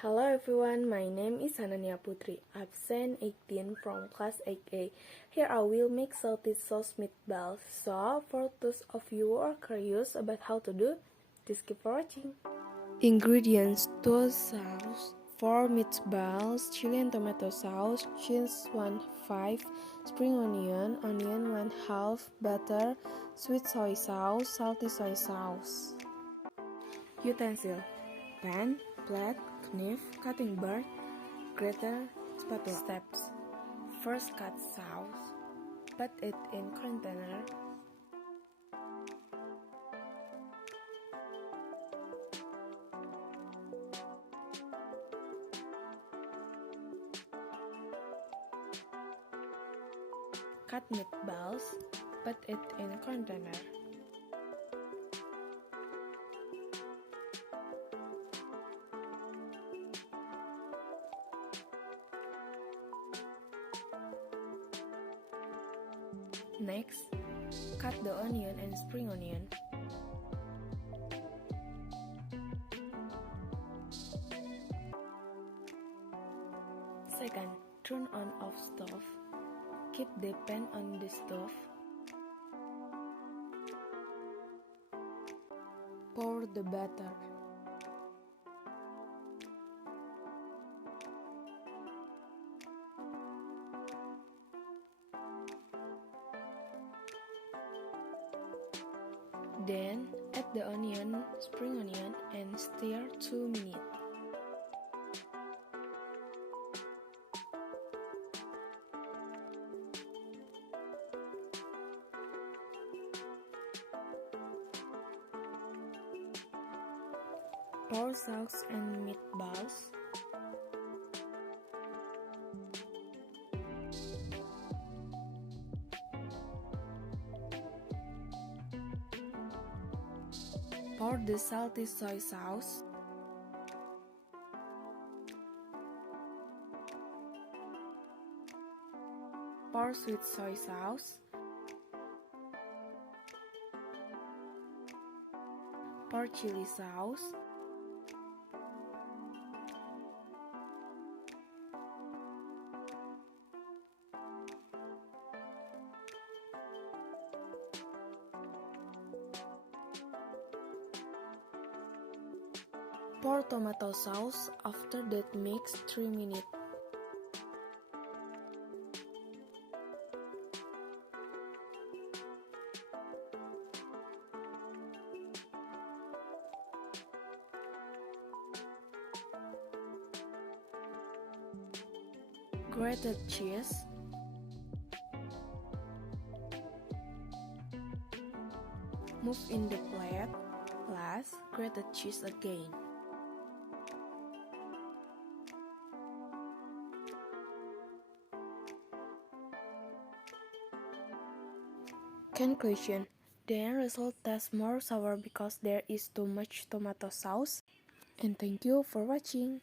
Hello everyone, my name is Hanania Putri, absent 18 from class 8A. Here I will make salted sauce meatballs. So, for those of you who are curious about how to do, just keep watching. Ingredients: 2 sauce, 4 meatballs, chili and tomato sauce, cheese 1/5, spring onion 1/2, butter, sweet soy sauce, salty soy sauce. Utensil: pan, plate, knife, cutting board, grater, spatula. Steps: first, cut sauce, put it in container. Cut meatballs, put it in container. Next, cut the onion and spring onion. Second, turn on off stove. Keep the pan on the stove. Pour the butter. Then, add the onion, spring onion, and stir 2 minutes. Pour sauce and meatballs. Pour the salty soy sauce. Pour sweet soy sauce. Pour chili sauce. Pour tomato sauce. After that, mix 3 minutes. Grated cheese. Move in the plate. Last, grated cheese again. Conclusion: the end result tastes more sour because there is too much tomato sauce. And thank you for watching.